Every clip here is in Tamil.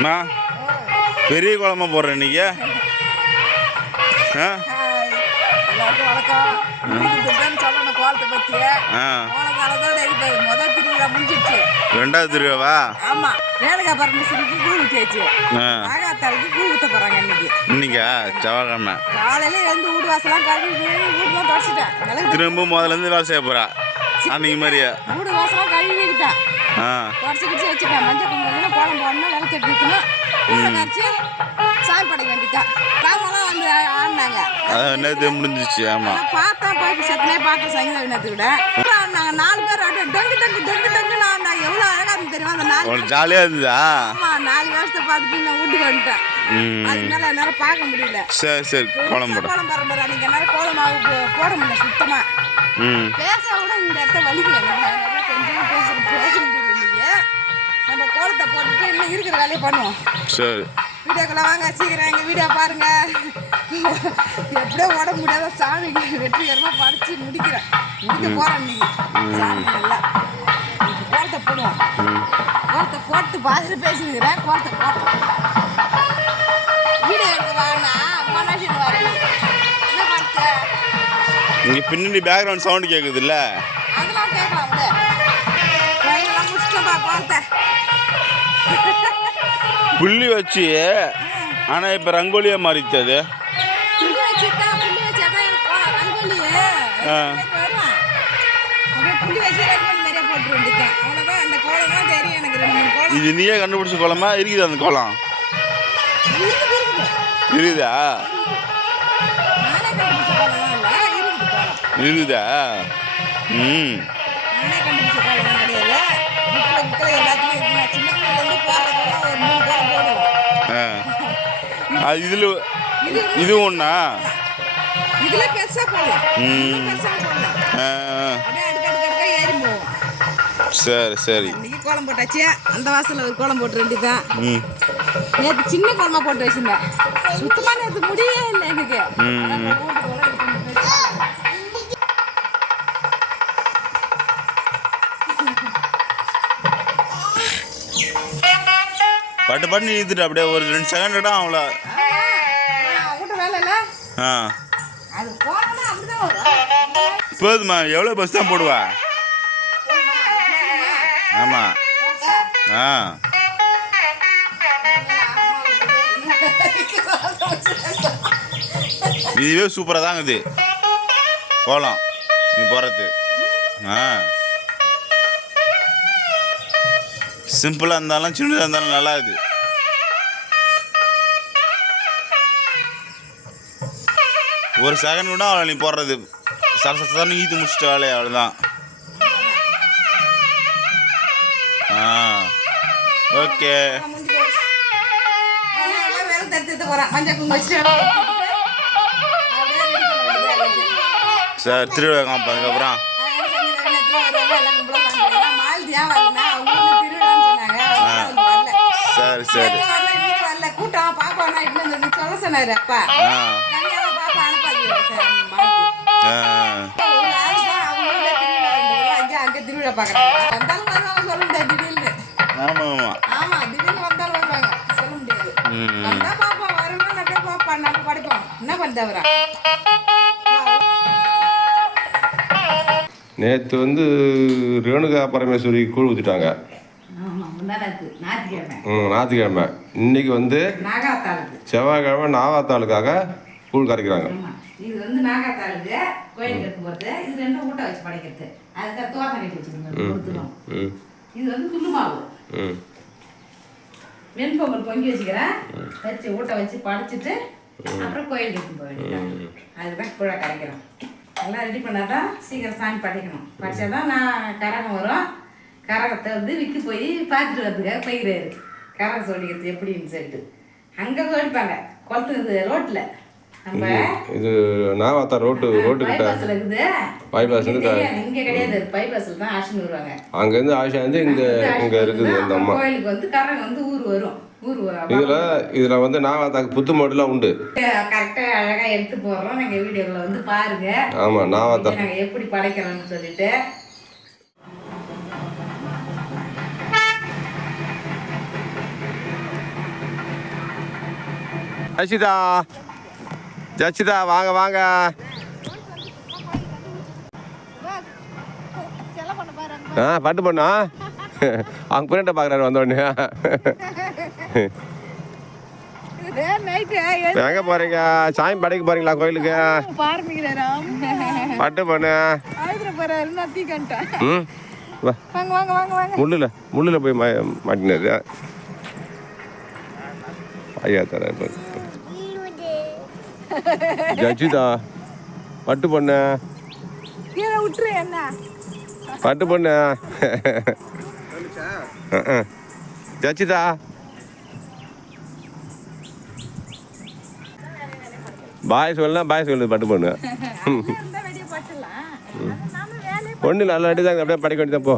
அண்ணா பெரிய குழம்பா போடுறேன் இன்னைக்கு. எல்லாருக்கும் வணக்கம். சொல்லணும் கோலத்தை பற்றி. முதல் திருவிழா முடிஞ்சிடுச்சு. ரெண்டாவது திருவிழாவா? ஆமாம். ரேணுகா பரமேஸ்வரிக்கு கூழ் ஊற்றியாச்சு. நாகாத்தாளுக்கு கூழ் ஊற்ற போகிறாங்க இன்னைக்கா செவ்வாய்க்கிழமை காலையில் எழுந்து வீடு வாசலாம் கழுவி வீடுலாம் தொடச்சிட்டேன். திரும்ப முதலேருந்து வேலை செய்ய போகிறா அன்னைக்கு மாதிரியா? வீடு வாசலாம் கழுவிக்கிட்டேன். தொடச்சிக்கிச்சு வச்சுட்டேன். மஞ்சள் குங்குமம் கோலம் போடணும், விளக்கு எடுத்துக்கணும், கரைச்சி சாமி படைக்க வேண்டியதான். கிராமம்லாம் வந்து ஆடினாங்க. அதான் நேற்று முடிஞ்சிச்சு. ஆமாம் பார்த்தேன், போயிட்டு சத்தனே பார்த்தேன். சங்கீத வினத்துக்கிட்ட ஆடினாங்க. 4 பேர் ஆடு டங்கு டங்கு டங்கு டங்குன்னு ஆடினாங்க. எவ்வளோ அழகாக இருந்து தெரியுமா அந்த 4 ஜாலியாக இருந்ததா? ஆமாம். 4 வருஷத்தை பார்த்துட்டு நான் வீட்டுக்கு வந்துட்டேன். அதனால என்னால் பார்க்க முடியல. சரி கோலம் பரம்பரை அன்றைக்கி என்னால் கோலமாவு போட முடியல சுத்தமாக. பேச கூட இந்த இடத்த வலிக்கல. கொஞ்சம் பேச முடியல. நம்ம கோலத்தை போட்டுட்டு இன்னும் இருக்கிற வேலையை பண்ணுவோம். சரி வீடியோக்குள்ள வாங்க, சீக்கிரம் எங்கள் வீடியோ பாருங்க. எப்படியோ உடம்பு முடியாத சாமிக்கு வெற்றிகரமாக படித்து முடிக்க போகிறேன் இன்னைக்கு. சாமி நல்லா கோலத்தை போடுவோம். கோலத்தை போட்டு பார்த்துட்டு பேசிக்கிறேன். கோலத்தை போட்டோம். வீடியோ எடுக்க வாங்கினா மனோஜன் வரேன். என்ன பார்த்து இங்கே பின்னாடி பேக்ரவுண்ட் சவுண்டு கேட்குது இல்லை? அதெல்லாம் கேட்கலாம் விட. கோயிலெல்லாம் முடிச்சுட்டோம்பா கோலத்தை. புள்ளி வச்சு ஆனால் இப்போ ரங்கோலியாக மாறிச்சது. இது நீயே கண்டுபிடிச்ச கோலமா? இருக்குது அந்த கோலம் இருக்குதா? இருக்குதா? அது இதில் இது ஒன்றா? சரி கோலம் போட்டாச்சு. அந்த வாசலில் ஒரு கோலம் போட்டு வேண்டியதான். நேற்று சின்ன கோலமாக போட்டு வச்சுருந்தேன். சுத்தமாக நேற்று முடியவே இல்லை எனக்கு. பட்டு பட்டு இழுத்துட்டு அப்படியே ஒரு 2 செகண்ட் விட அவ்வளோ. போதுமா? எவ்வளோ பஸ் தான் போடுவா? ஆமாம். இதுவே சூப்பராக தாங்க இது கோலம் நீ போடுறது. சிம்பிளாக இருந்தாலும் சின்னதாக இருந்தாலும் நல்லா இருக்குது. ஒரு செகண்ட் கூட அவ்வளோ நீ போடுறது சரசரன்னு ஈத்து முடிச்சிட்ட வேலையை அவ்வளோதான். ஓகே சார் திருவிழா காமிப்பா. அதுக்கப்புறம் சரி கூட்டம் பாப்பா சொல்ல சொன்னாரு அப்பா. அங்கே திருவிழா பார்க்குறாங்க. வந்தாலும் சொல்ல முடியாது திடீர்னு. ஆமாம் திடீர்னு வந்தாலும் வருவாங்க, சொல்ல முடியாது. வந்தா பாப்பா வரணும், அப்படியே பாப்பா நம்ம படிப்போம். என்ன பண்ணுறவரா? நேற்று வந்து ரேணுகா பரமேஸ்வரி கூழ் ஊற்றிட்டாங்க. ஞாயிற்றுக்கிழமை. இன்னைக்கு வந்து செவ்வாய்க்கிழமை நாகாத்தாளுக்காக கூழ் கரைக்கிறாங்க. இது வந்து நாகாத்தாளுக்கு கோயிலுக்கு எடுத்து போகிறது. இது 2 ஊட்ட வச்சு படைக்கிறது. அதுக்கு தோசை கட்டி வச்சுக்கணும். இது வந்து துள்ளு மாவு. வெண்பொங்கல் பொங்கி வச்சுக்கிறேன். வச்சு ஊட்ட வச்சு படைச்சிட்டு அப்புறம் கோயிலுக்கு எடுத்து போக வேண்டியது. அதுதான் கூழ கரைக்கிறோம். எல்லாம் ரெடி பண்ணாதான் சீக்கிரம் சாமி படைக்கணும். படைச்சாதான் நான் கரகம் வரும். கரகத்தை வந்து விற்று போய் பார்த்துட்டு வரதுக்காக போய்கிறாரு. கரகம் சொல்லிக்கிறது எப்படின்னு சொல்லிட்டு அங்கே சொல்லிப்பாங்க. குளத்துக்கு ரோட்டில் நம்ம இது நாவாத்தா ரோட்டு கிட்ட பைபாஸ் இங்கே கிடையாது. பைபாஸில் தான் ஆஷன் வருவாங்க. அங்கேருந்து ஆஷா வந்து இங்கே இருக்குது அந்த அம்மா கோயிலுக்கு வந்து கரகம் வந்து ஊர் வரும். இதில் வந்து நாவாத்தாக்கு புத்து மாடுலாம் உண்டு. கரெக்டாக அழகாக எடுத்து போடுறோம். நாங்கள் வீடியோவில் வந்து பாருங்க. ஆமாம் நாவாத்தா நாங்கள் எப்படி படைக்கிறோம்னு சொல்லிட்டு. ஜசிதா ஜசிதா வாங்க வாங்க. பட்டு பொண்ணா அவங்க பின்னாட்ட பார்க்குறாரு வந்தோடனே. எங்கே போகிறீங்க? சாமி படைக்க போகிறீங்களா கோயிலுக்கு? பட்டு பொண்ணு முள்ளில் போய் மாட்டினாரு. ஐயா தர ஜசிதா பட்டு பொண்ணு பட்டு பொண்ணு ஜசிதா பாய் சொல்லுது பட்டு பொண்ணு. ஒண்ணு நல்ல அடி தாங்க, அப்படியே படிக்க வேண்டியதான். போ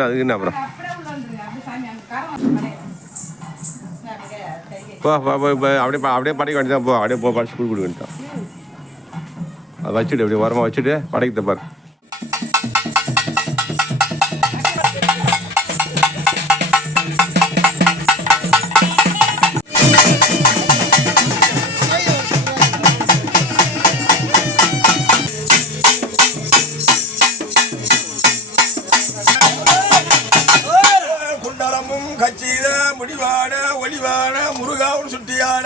அதுக்கு என்ன அப்புறம் அப்படியே படிக்க வேண்டியதான். போ அப்படியே படிச்சு கொடுக்க வேண்டியதான். அதை வச்சுட்டு அப்படியே உரமா வச்சுட்டு படைக்க பாரு. கச்சித முடிவான ஒளிவான முருகாவும் சுட்டியான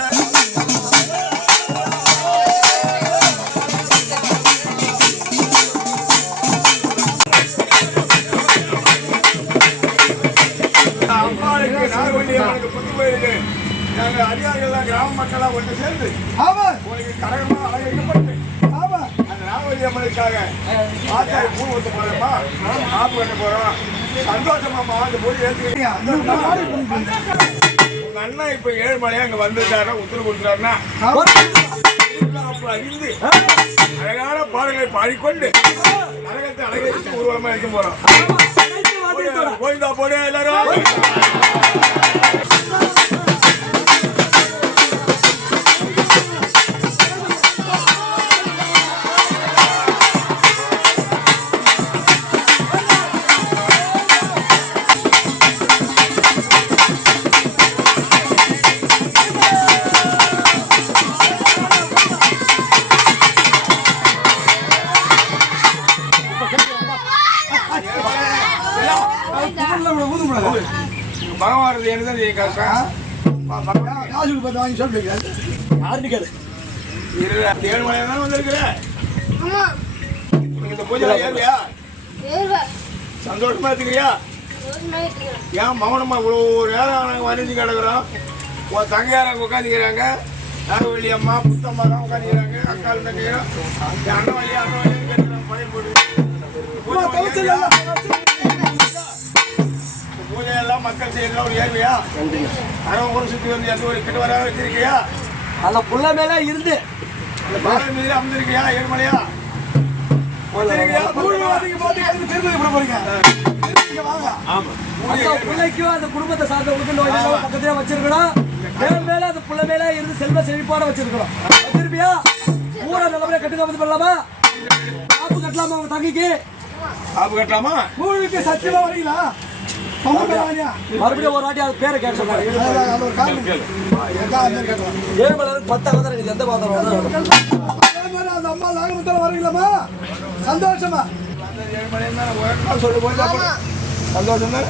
அம்மாளுக்கு நாகவல்லியம்மனுக்கு புத்து கோயிலுக்கு நாங்கள் அதிகாரிகள்லாம் கிராம மக்கள்லாம் ஒன்று சேர்ந்து உங்களுக்கு கரகமாக அலங்கரிக்கப்பட்டு அந்த நாகவல்லியம்மனுக்காக ஆச்சாரி பூ ஊற்ற போகிறோமா, ஆப்பு கட்ட போகிறோம். சந்தோஷமா அந்த போய் ஏற்றுக்கிறீங்க. உங்க அண்ணா இப்ப 7 மணியா அங்க வந்துட்டாருன்னா உத்தரவு கொடுத்துட்டாருன்னா அறிந்து அழகான பாடல்களை பாடிக்கொண்டு நரகத்தை அழகரித்து ஊர்வலமா இருக்க போறோம். கோயிந்தா போடு எல்லாரும். பகவான் என்னதான் காசு வாங்கி சொல்லுங்க. யாருன்னு கேளு. 7 மணி நேரம் வந்திருக்கிற இந்த பூஜை ஏறியா? சந்தோஷமா இருக்கிறியா? ஏன் மௌனமா இவ்வளோ நேரம் நாங்கள் வரைஞ்சி கிடக்குறோம். உன் தங்கையாரங்க உட்காந்துக்கிறாங்க, நாகவல்லி அம்மா புத்தம்மா தான் உட்காந்துக்கிறாங்க, அக்கால் தங்கையா அண்ணன் வழியா கேட்குறாங்க. பழைய போட்டு பூஜையெல்லாம் மக்கள் செய்யறதுல ஒரு ஏர்வையா? அரவங்குறை சுற்றி வந்து எந்த ஒரு கிட்ட வர வச்சிருக்கியா? அந்த புள்ள மேல இருந்து அந்த பாறை மீது அமர்ந்திருக்கியா? 7 மணியா பிள்ளைக்கும் அந்த குடும்பத்தை சார்ந்தவங்களுக்கு பக்கத்துல வச்சிருக்கணும். மேல மேல அந்த புள்ள மேல இருந்து செல்வ செழிப்போட வச்சிருக்கணும். வச்சிருப்பியா? ஊரை நல்லபடியா கட்டுக்காம பண்ணலாமா? ஆப்பு கட்டலாமா? அவங்க தங்கிக்கு ஆப்பு கட்டலாமா? ஊருக்கு சத்தியமா வரீங்களா? மறுபடியும் ஒரு வாட்டி அது பேரை கேட்க சொன்னாரு. 7 மணி நேரம் 10 எனக்கு எந்த பாத்திரம் அந்த அம்மா நாகமுத்தல வரீங்களாமா? சந்தோஷமா? 7 மணி நேரம் சொல்லு போய் சந்தோஷம் தானே?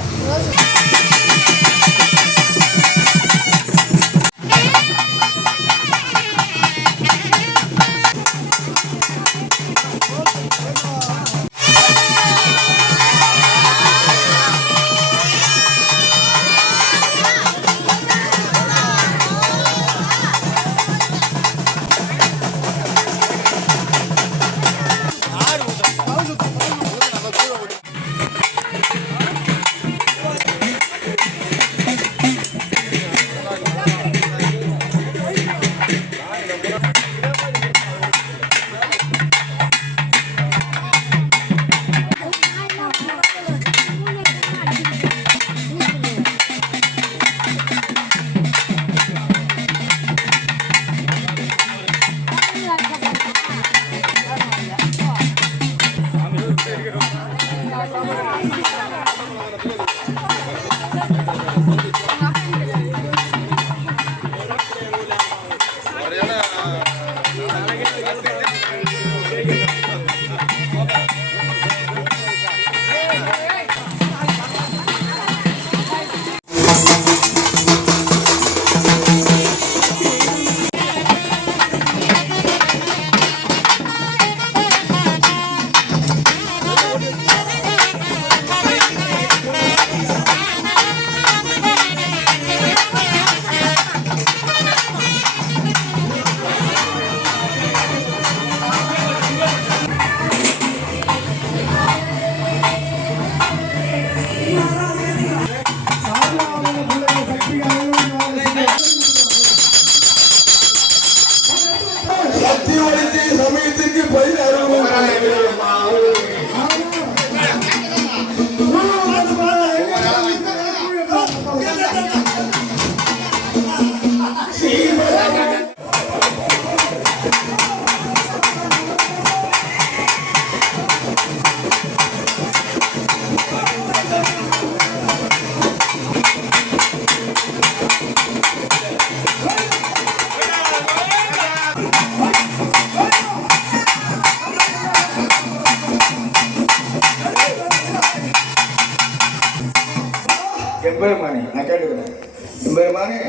பெருமானே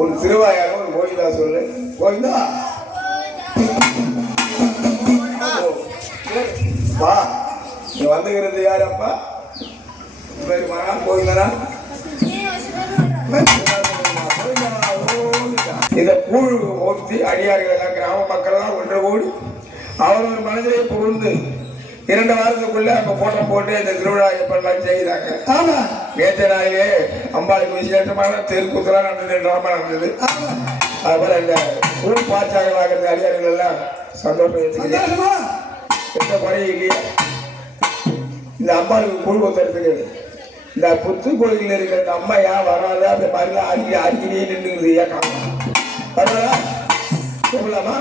உன் திருவாயாக ஒரு கோயிலா சொல்லு. கோயிலா வா. நீ வந்துகிறது யாரப்பா? பெருமானா கோயிலா இந்த கூழ் ஊற்றி அடியார்கள் எல்லாம் கிராம மக்கள் எல்லாம் ஒன்று கூடி அவரவர் மனதிலே புகுந்து 2 வாரத்துக்குள்ள அங்க போட்டம் போட்டு இந்த திருவிழா எப்பெல்லாம் செய்தாங்க. ஆமா, நேற்று நாளிலே அம்பாளுக்கு விசேஷமான தெருக்கூத்தலாம் நடந்தது, டிராமா நடந்தது. அதுபோல இந்த கூழ் பாச்சாக இருந்த அடியார்கள் எல்லாம் சந்தோஷமா எந்த குறையும் இல்லையா? இந்த அம்பாளுக்கு கூழ் ஊத்துறதுக்கு இந்த புத்து கோயிலில் இருக்கிற இந்த அம்மா ஏன் வராதா? அந்த மாதிரிலாம் அருகிலே நின்றுது. ஏன் காணும் வராதா? சொல்லலாமா?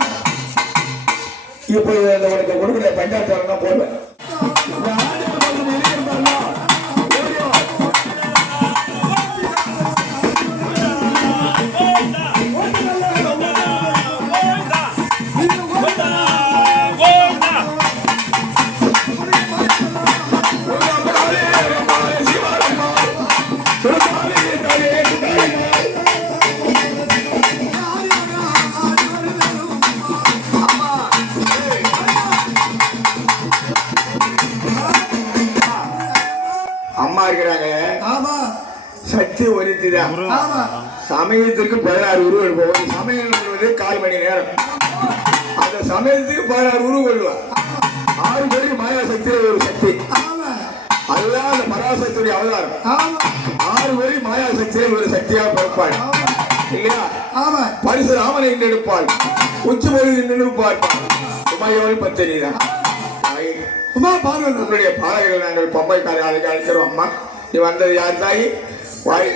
இப்போது இந்த உனக்கு கொடுக்குற பஞ்சாயத்து தான் போடுவேன். அம்மா இருக்கிறாங்க. சக்தி ஒருத்திதான். சமயத்துக்கு 16 உருவம் இருக்கும். சமயம் என்பது 1/4 மணி நேரம். அந்த சமயத்துக்கு 16 உருவம் கொள்வா. 6 பேருக்கு மாயா சக்தியில ஒரு சக்தி. அதுதான் அந்த பராசக்தியுடைய அவதாரம். 6 பேருக்கு மாயா சக்தியில ஒரு சக்தியாக பிறப்பாள் இல்லையா? பரிசு ராமனை எடுப்பாள். உச்சி பொழுது நின்றுப்பாள். உமையவள் பத்தினி தான். உமா பார்வன் உங்களுடைய பாடல்கள் நாங்கள் பம்பைக்காரை அழைக்க அழைக்கிறோம். அம்மா நீ வந்தது யார் தாய்? வாய்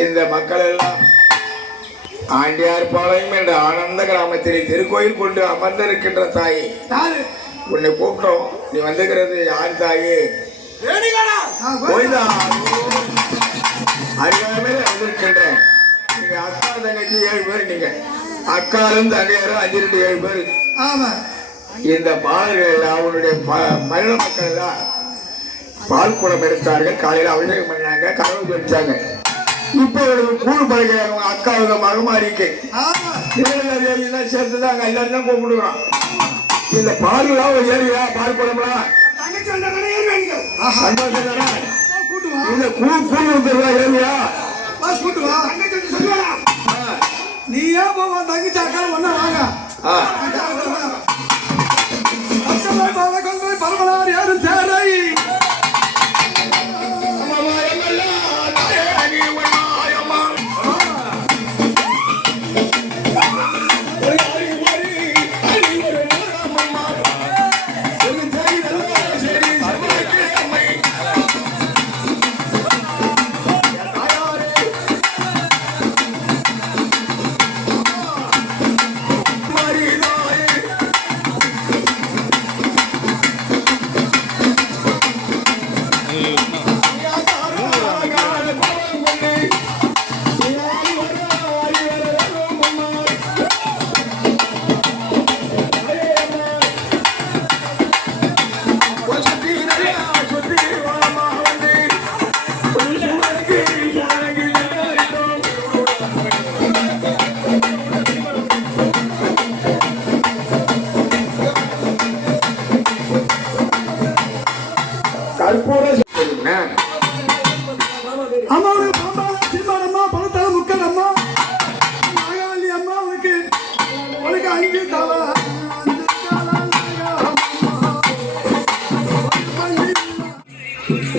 இந்த மக்கள் எல்லாம் ஆண்டியார் பாளையம் என்ற ஆனந்த கிராமத்தில் திருக்கோயில் கொண்டு அமர்ந்திருக்கின்ற தாய், உன்னை கூப்பிட்டோம். நீ வந்துக்கிறது யார் தாயே? அருகாமையில வந்திருக்கின்ற நீங்க அக்கா தங்கச்சி 7 பேர். நீங்க அக்காரும் தங்கையாரும் 5 2 7 பேர். இந்த பாலர்கள் எல்லாம் அவனுடைய மரண மக்கள் எல்லாம் பால் குடம் எடுத்தார்கள். காலையில அபிஷேகம் பண்ணாங்க, கனவு வச்சாங்க. இப்போ கூழ் பழகிறாங்க. உங்க அக்காவுக்கு மகமாரிக்கு சேர்த்துதாங்க. எல்லாரும் தான் கூப்பிடுறான். இந்த பால்லாம் ஒரு ஏரியா பால் குடம்லாம் சந்தோஷம் தானே? இந்த கூழ் ஊத்துறதா ஏரியா நீ ஏன் போவா? தங்கச்சி அக்கா ஒண்ணா வாங்க. பரமலார் யாரும் சேரை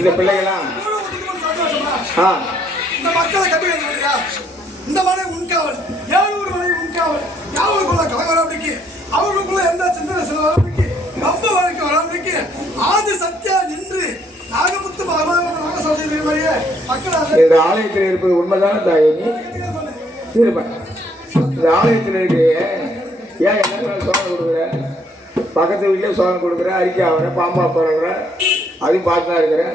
இந்த பிள்ளைகளாம் இந்த மக்களை கட்டுகிறா. இந்த மனை உன்காவல், 700 மனை உன்காவல். யாவருக்குள்ள கலவரப்படிக்கு அவர்களுக்குள்ள எந்த சிந்தனை செல்வரப்படிக்கு ரொம்ப வரைக்கும் வரப்படிக்கு ஆதி சத்தியா நின்று நாகமுத்து மகமாக சொல்லியிருக்கிற மாதிரியே மக்கள் இந்த ஆலயத்தில் இருப்பது உண்மைதான தாயே? நீ இருப்பேன் இந்த ஆலயத்தில் இருக்கிற ஏன் எல்லாரும் சோதனை கொடுக்குற? பக்கத்து வீட்டிலே சோதனை கொடுக்குறேன், அறிக்கை ஆகிறேன், பாம்பா போகிறேன், அதையும் பார்த்து தான் இருக்கிறேன்.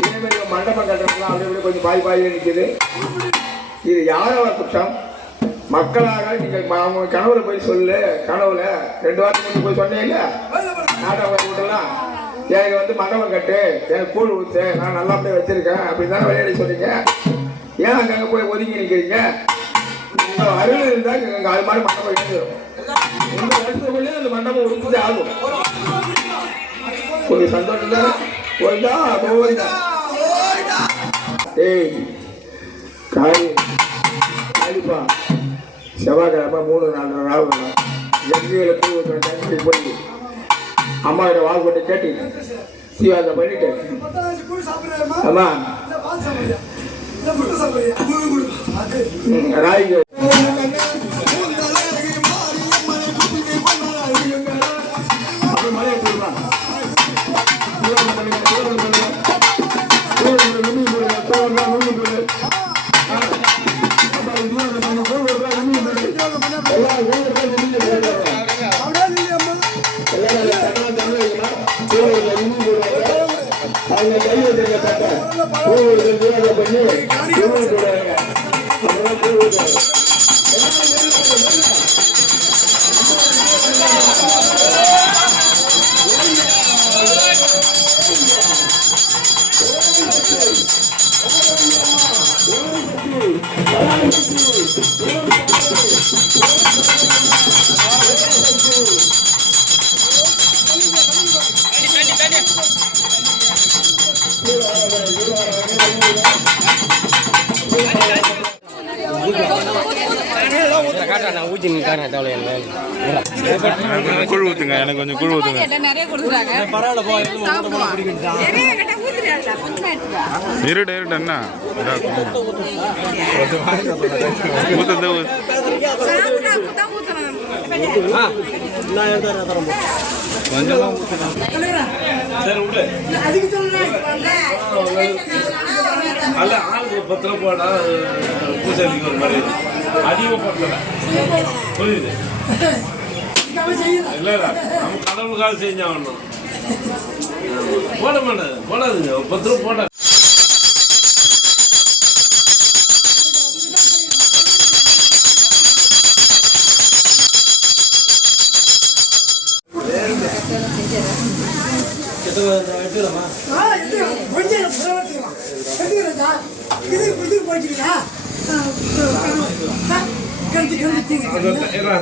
இதே மாதிரி மண்டபம் கட்டுறதுலாம் அப்படி இப்படி கொஞ்சம் பாய் நிற்குது. இது யாரோட குற்றம்? மக்களாக நீங்கள் அவங்க கனவுல போய் சொல்லு. கனவுல 2 வாரத்துக்கு முன்னாடி போய் சொன்னீங்கல்ல நாடகம் விடலாம், எனக்கு வந்து மண்டபம் கட்டு, எனக்கு கூழ் ஊற்று, நான் நல்லா அப்படியே வச்சிருக்கேன் அப்படின்னு தானே விளையாடி சொன்னீங்க. ஏன் அங்கங்கே போய் ஒதுங்கி நிற்கிறீங்க? உங்கள் அருள் இருந்தால் இங்கே அது மாதிரி மண்டபம் எழுந்துடும். இந்த வருஷத்துக்குள்ளே அந்த மண்டபம் உருப்பதே ஆகும். கொஞ்சம் சந்தோஷம் தானே? போய்தா போய்தா ஏய் காலிப்பா செவ்வாய்க்கிழமை 3-4 நாள் எங்கேயில போய் அம்மாவோட வாழ் கொண்டு கேட்டு சீவாதம் பண்ணிட்டு ஆமா ராய் மலையை போடுவான் குழு ஊற்றுங்க, எனக்கு கொஞ்சம் குழு ஊற்றுங்க. நிறைய கொடுக்குறாங்க. இருட்டு இருட்டு என்ன ஊற்றுறது கொஞ்சம் அல்ல ஆளுக்கு 10 ரூபா போனா பூசாரிக்கு ஒரு மாதிரி அதிகப்படுத்தல. புரியுது? இல்ல இல்ல நம்ம கடவுளுக்காக செஞ்சாகணும். போட மாட்டேன் போடாதுங்க, 10 ரூபா போட.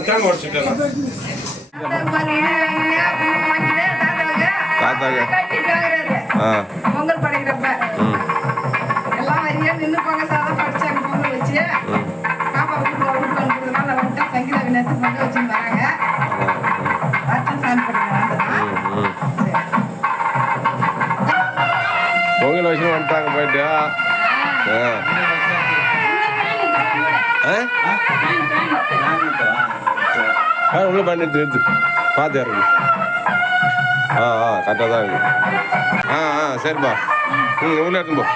தேங்க உடச்சுட்டேன் பொங்கல் படைக்கிறப்ப எல்லாம் வரியா நின்று போங்க சாதம் படிச்சாங்க. பொங்கல் வச்சு பாப்பா வீட்டுல வீட்டு வந்துனால வந்துட்டா சங்கீதா நேரத்து பொங்கல் வச்சுன்னு வராங்க. சாமி பொங்கல் வச்சு வந்துட்டாங்க போயிட்டு உள்ள பண்ணிட்டு இருக்கு பார்த்து இருக்கு. கரெக்டாக தான் இருக்கு. சரிப்பா உள்ள எடுத்துன்னு போ.